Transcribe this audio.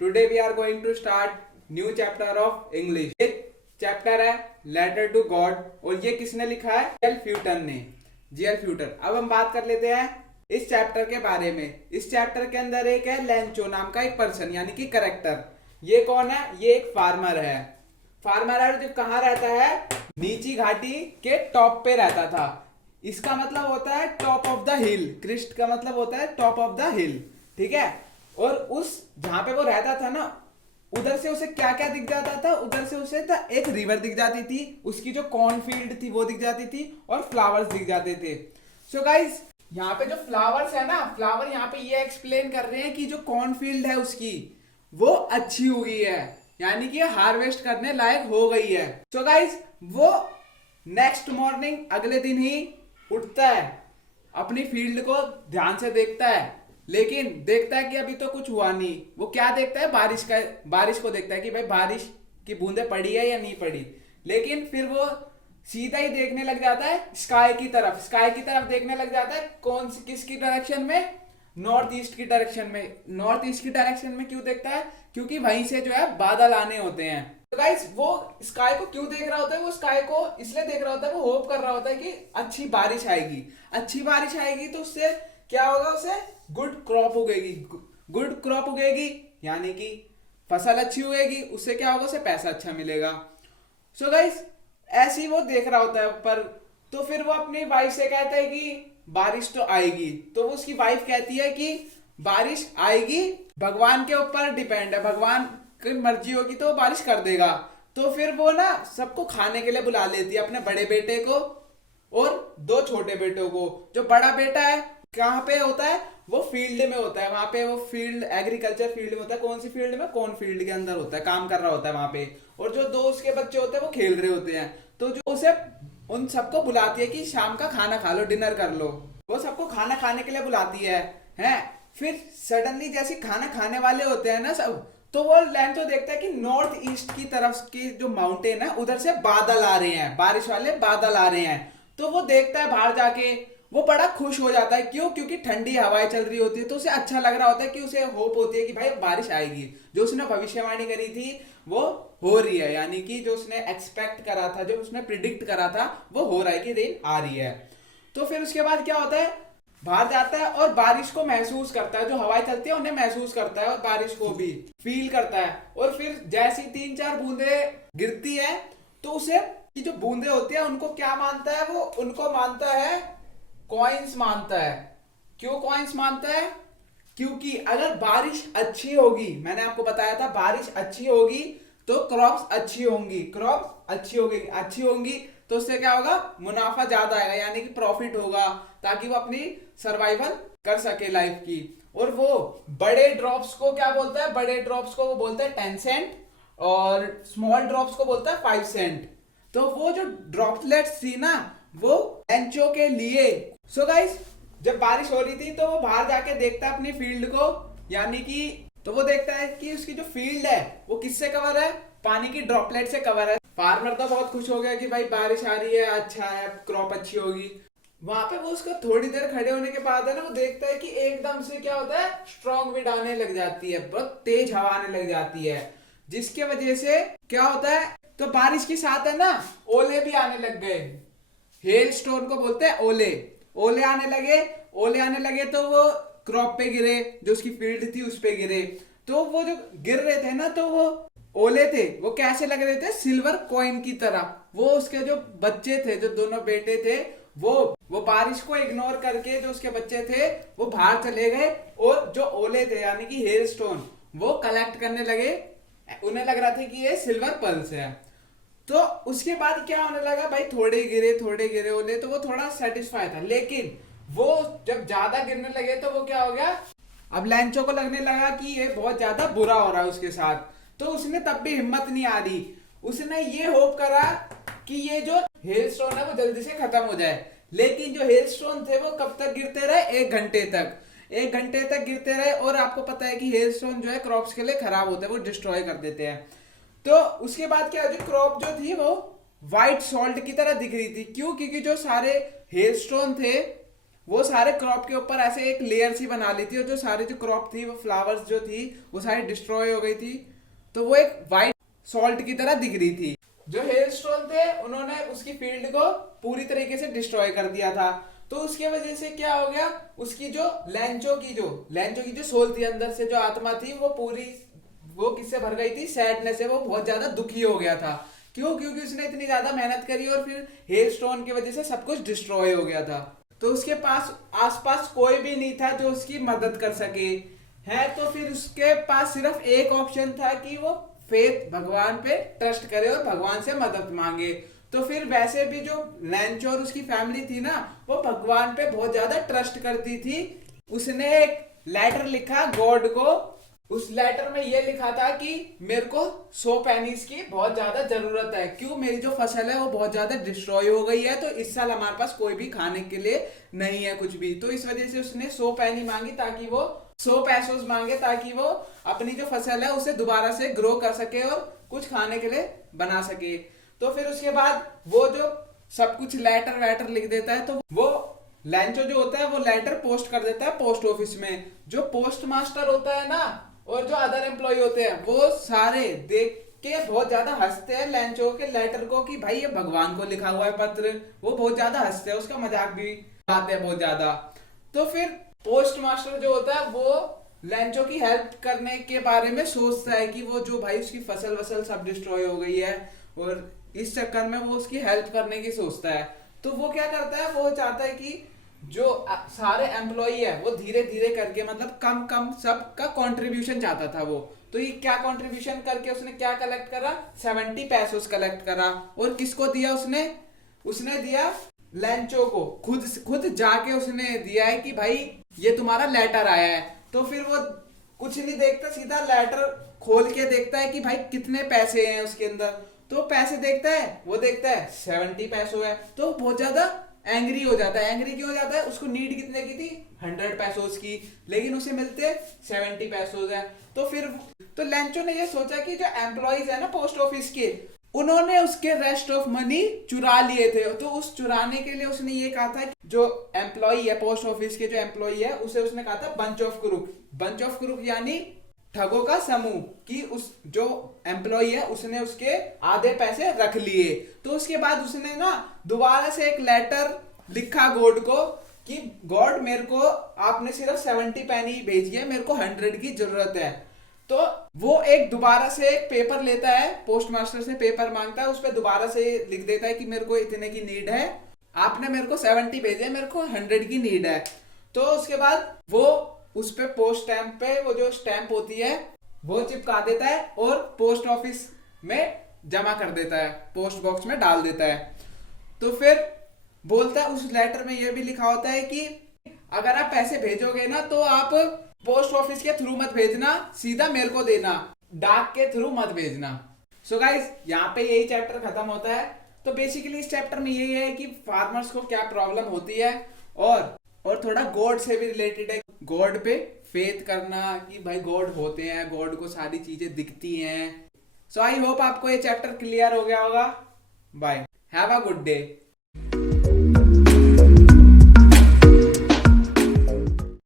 Today we are going to start new chapter of English. ये chapter है letter to God और ये किसने लिखा है? जीएल फ्यूटर ने। जीएल फ्यूटर। अब हम बात कर लेते हैं इस चैप्टर के बारे में। इस चैप्टर के अंदर एक है लैंचो नाम का एक पर्सन यानी कि करेक्टर। ये कौन है? ये एक फार्मर है। फार्मर है जो कहाँ रहता है? नीची घाटी के टॉप पे रहता था। इसका मतलब होता है top of the hill. Crest का मतलब होता है टॉप ऑफ द हिल, ठीक है। और उस जहां पे वो रहता था ना, उधर से उसे क्या क्या दिख जाता था? उधर से उसे एक रिवर दिख जाती थी, उसकी जो कॉर्नफील्ड थी वो दिख जाती थी और फ्लावर्स दिख जाते थे। सो गाइस, यहाँ पे जो फ्लावर्स है ना, फ्लावर यहाँ पे ये एक्सप्लेन कर रहे हैं कि जो कॉर्नफील्ड है उसकी वो अच्छी हो गई है, यानी कि हार्वेस्ट करने लायक हो गई है। सो गाइस, वो नेक्स्ट मॉर्निंग अगले दिन ही उठता है, अपनी फील्ड को ध्यान से देखता है, लेकिन देखता है कि अभी तो कुछ हुआ नहीं। वो क्या देखता है? बारिश को देखता है कि भाई बारिश की बूंदें पड़ी है या नहीं पड़ी। लेकिन फिर वो सीधा ही देखने लग जाता है स्काई की तरफ देखने लग जाता है। कौन सी किसकी डायरेक्शन में? नॉर्थ ईस्ट की डायरेक्शन में। नॉर्थ ईस्ट की डायरेक्शन में क्यों देखता है? क्योंकि वहीं से जो है बादल आने होते हैं। तो गाइस, वो स्काई को क्यों देख रहा होता है? वो स्काई को इसलिए देख रहा होता है, वो होप कर रहा होता है कि अच्छी बारिश आएगी तो उससे क्या होगा? उसे गुड क्रॉप उगेगी यानी कि फसल अच्छी उगेगी। उससे क्या होगा? उसे पैसा अच्छा मिलेगा। सो गाइस, ऐसे ही वो देख रहा होता है ऊपर। तो फिर वो अपनी वाइफ से कहता है कि बारिश तो आएगी। तो वो उसकी वाइफ कहती है कि बारिश आएगी, भगवान के ऊपर डिपेंड है, भगवान की मर्जी होगी तो वो बारिश कर देगा। तो फिर वो ना सबको खाने के लिए बुला लेती है, अपने बड़े बेटे को और दो छोटे बेटों को। जो बड़ा बेटा है कहाँ पे होता है? वो फील्ड में होता है। वहां पे वो फील्ड एग्रीकल्चर फील्ड में होता है। कौन सी फील्ड में? कॉर्न फील्ड के अंदर होता है, काम कर रहा होता है वहां पे। और जो दो उसके बच्चे होते हैं वो खेल रहे होते हैं। तो जो उसे उन सबको बुलाती है कि शाम का खाना खा लो, डिनर कर लो। वो सबको खाना खाने के लिए बुलाती है। फिर सडनली जैसे खाना खाने वाले होते हैं ना सब, तो वो लैंड तो देखता है कि नॉर्थ ईस्ट की तरफ की जो माउंटेन है उधर से बादल आ रहे हैं, बारिश वाले बादल आ रहे हैं। तो वो देखता है बाहर जाके, वो बड़ा खुश हो जाता है। क्यों? क्योंकि ठंडी हवाएं चल रही होती है तो उसे अच्छा लग रहा होता है कि उसे होप होती है कि भाई बारिश आएगी। जो उसने भविष्यवाणी करी थी वो हो रही है, यानी कि जो उसने एक्सपेक्ट करा था, जो उसने प्रिडिक्ट करा था वो हो रहा है कि रेन आ रही है। तो फिर उसके बाद क्या होता है? बाहर जाता है और बारिश को महसूस करता है। जो हवाएं चलती है उन्हें महसूस करता है और बारिश को भी फील करता है। और फिर जैसी 3-4 बूंदे गिरती है तो उसे की जो बूंदे होती है उनको क्या मानता है? वो उनको मानता है कॉइन्स मानता है। क्यों कॉइन्स मानता है? क्योंकि अगर बारिश अच्छी होगी, मैंने आपको बताया था बारिश अच्छी होगी तो क्रॉप्स अच्छी होंगी तो उससे क्या होगा? मुनाफा ज्यादा आएगा, यानी कि प्रॉफिट होगा, ताकि वो अपनी सर्वाइवल कर सके लाइफ की। और वो बड़े ड्रॉप्स को क्या बोलता है? बड़े ड्रॉप्स को वो बोलता है 10 सेंट और स्मॉल ड्रॉप्स को बोलता है 5 सेंट। तो वो जो ड्रॉपलेट्स थी ना, वो लैंचो के लिए। सो गाइस, जब बारिश हो रही थी तो वो बाहर जाके देखता है अपनी फील्ड को, यानी कि तो वो देखता है कि उसकी जो फील्ड है वो किससे कवर है? पानी की ड्रॉपलेट से कवर है। फार्मर तो बहुत खुश हो गया कि भाई बारिश आ रही है, अच्छा है, क्रॉप अच्छी होगी। वहां पे वो उसका थोड़ी देर खड़े होने के बाद है ना, वो देखता है कि एकदम से क्या होता है? स्ट्रॉन्ग विंड आने लग जाती है, बहुत तेज हवा आने लग जाती है, जिसके वजह से क्या होता है? तो बारिश के साथ है ना ओले भी आने लग गए। हेल स्टोन को बोलते हैं ओले आने लगे तो वो क्रॉप पे गिरे, जो उसकी फील्ड थी उस पे गिरे। तो वो जो गिर रहे थे ना, तो वो ओले थे वो कैसे लग रहे थे? सिल्वर कॉइन की तरह। वो उसके जो बच्चे थे, जो दोनों बेटे थे, वो बारिश को इग्नोर करके जो उसके बच्चे थे वो बाहर चले गए और जो ओले थे यानी कि हेल स्टोन वो कलेक्ट करने लगे। उन्हें लग रहा था कि ये सिल्वर पल्स है। तो उसके बाद क्या होने लगा? भाई थोड़े गिरे ओले, तो वो थोड़ा सेटिस्फाई था। लेकिन वो जब ज्यादा गिरने लगे तो वो क्या हो गया? अब लैंचो को लगने लगा कि ये बहुत ज्यादा बुरा हो रहा है उसके साथ। तो उसने तब भी हिम्मत नहीं आ रही, उसने ये होप करा कि ये जो हेलस्टोन है वो जल्दी से खत्म हो जाए। लेकिन जो हेलस्टोन थे वो कब तक गिरते रहे? 1 घंटे तक गिरते रहे। और आपको पता है कि हेलस्टोन जो है क्रॉप्स के लिए खराब होता है, वो डिस्ट्रॉय कर देते हैं। तो उसके बाद क्या, जो क्रॉप जो थी वो व्हाइट सॉल्ट की तरह दिख रही थी। क्यों? क्योंकि जो सारे हेलस्टोन थे वो सारे क्रॉप के ऊपर ऐसे एक लेयर सी बना ली थी, और जो सारी जो क्रॉप थी, वो फ्लावर्स जो थी, वो सारी डिस्ट्रॉय हो गई थी। तो वो एक वाइट सॉल्ट की तरह दिख रही थी। जो हेलस्टोर्म थे उन्होंने उसकी फील्ड को पूरी तरीके से डिस्ट्रॉय कर दिया था। तो उसके वजह से क्या हो गया, उसकी जो लैंचो की जो सोल थी, अंदर से जो आत्मा थी, वो किससे भर गई थी, सैडनेस से। वो बहुत ज्यादा दुखी हो गया था। क्यों? क्योंकि उसने इतनी ज्यादा मेहनत करी और फिर हेलस्टोर्म की वजह से सब कुछ डिस्ट्रॉय हो गया था। तो उसके पास आसपास कोई भी नहीं था जो उसकी मदद कर सके है। तो फिर उसके पास सिर्फ एक ऑप्शन था कि वो फेथ, भगवान पे ट्रस्ट करे और भगवान से मदद मांगे। तो फिर वैसे भी जो लैंचो और उसकी फैमिली थी ना, वो भगवान पे बहुत ज्यादा ट्रस्ट करती थी। उसने एक लेटर लिखा गॉड को। उस लेटर में ये लिखा था कि मेरे को 100 पेनीज की बहुत ज्यादा जरूरत है। क्यों? मेरी जो फसल है वो बहुत ज्यादा डिस्ट्रॉय हो गई है, तो इस साल हमारे पास कोई भी खाने के लिए नहीं है कुछ भी। तो इस वजह से उसने 100 पेनी मांगी, ताकि वो 100 पैसों मांगे, ताकि वो अपनी जो फसल है उसे दोबारा से ग्रो कर सके और कुछ खाने के लिए बना सके। तो फिर उसके बाद वो जो सब कुछ लेटर वेटर लिख देता है, तो वो लैंचो जो होता है वो लेटर पोस्ट कर देता है पोस्ट ऑफिस में। जो पोस्ट मास्टर होता है ना, और जो अदर एम्प्लॉय होते हैं, वो सारे देख के बहुत ज्यादा हंसते हैं लैंचो के लेटर को, कि भाई ये भगवान को लिखा हुआ है पत्र। वो बहुत ज्यादा हंसते हैं, उसका मजाक भी उड़ाते हैं बहुत ज्यादा। तो फिर पोस्ट मास्टर जो होता है वो लैंचो की हेल्प करने के बारे में सोचता है कि वो जो भाई उसकी फसल वसल सब डिस्ट्रॉय हो गई है, और इस चक्कर में वो उसकी हेल्प करने की सोचता है। तो वो क्या करता है, वो चाहता है कि जो सारे एम्प्लॉय है वो धीरे धीरे करके, मतलब कम कम सबका कंट्रीब्यूशन चाहता था वो। तो ये क्या कंट्रीब्यूशन करके उसने क्या कलेक्ट करा, 70 पैसोस कलेक्ट करा। और किसको दिया उसने दिया लैंचो को। खुद जाके उसने दिया है कि भाई ये तुम्हारा लेटर आया है। तो फिर वो कुछ नहीं देखता, सीधा लेटर खोल के देखता है कि भाई कितने पैसे हैं उसके अंदर। तो पैसे देखता है, वो देखता है 70 पैसों है। तो बहुत ज्यादा एंग्री हो जाता है। एंग्री क्यों हो जाता है? उसको नीड कितने की थी, 100 पैसोस की, लेकिन उसे मिलते 70 पैसोस है। तो फिर तो लैंचो ने ये सोचा कि जो एम्प्लॉइज है ना पोस्ट ऑफिस के, उन्होंने उसके रेस्ट ऑफ मनी चुरा लिए थे। तो उस चुराने के लिए उसने ये कहा था कि जो एम्प्लॉय है पोस्ट ऑफिस के, जो एम्प्लॉय है, उसे उसने कहा था बंच ऑफ क्रूक यानी ठगों का समूह, कि उस जो एम्प्लॉय है उसने उसके आधे पैसे रख लिए। तो उसके बाद उसने ना दोबारा से एक लेटर लिखा गॉड को कि गॉड मेरे को आपने सिर्फ 70 पेनी भेजी है, मेरे को 100 की जरूरत है। तो वो एक दोबारा से एक पेपर लेता है, पोस्ट मास्टर से पेपर मांगता है, उस पर दोबारा से लिख देता है कि मेरे को इतने की नीड है, आपने मेरे को 70 भेजे, मेरे को 100 की नीड है। तो उसके बाद वो उस पे पोस्ट स्टैंप पे वो जो स्टैंप होती है वो चिपका देता है और पोस्ट ऑफिस में जमा कर देता है, पोस्ट बॉक्स में डाल देता है। तो फिर बोलता है, उस लेटर में ये भी लिखा होता है कि अगर आप पैसे भेजोगे ना तो आप पोस्ट ऑफिस के थ्रू मत भेजना, सीधा मेरे को देना, डाक के थ्रू मत भेजना। सो गाइस, यहाँ पे यही चैप्टर खत्म होता है। तो बेसिकली इस चैप्टर में यही है कि फार्मर्स को क्या प्रॉब्लम होती है, और थोड़ा गॉड से भी रिलेटेड है, गॉड पे फेथ करना कि भाई गॉड होते हैं, गॉड को सारी चीजें दिखती हैं। सो आई होप आपको ये चैप्टर क्लियर हो गया होगा। Bye, have a good day.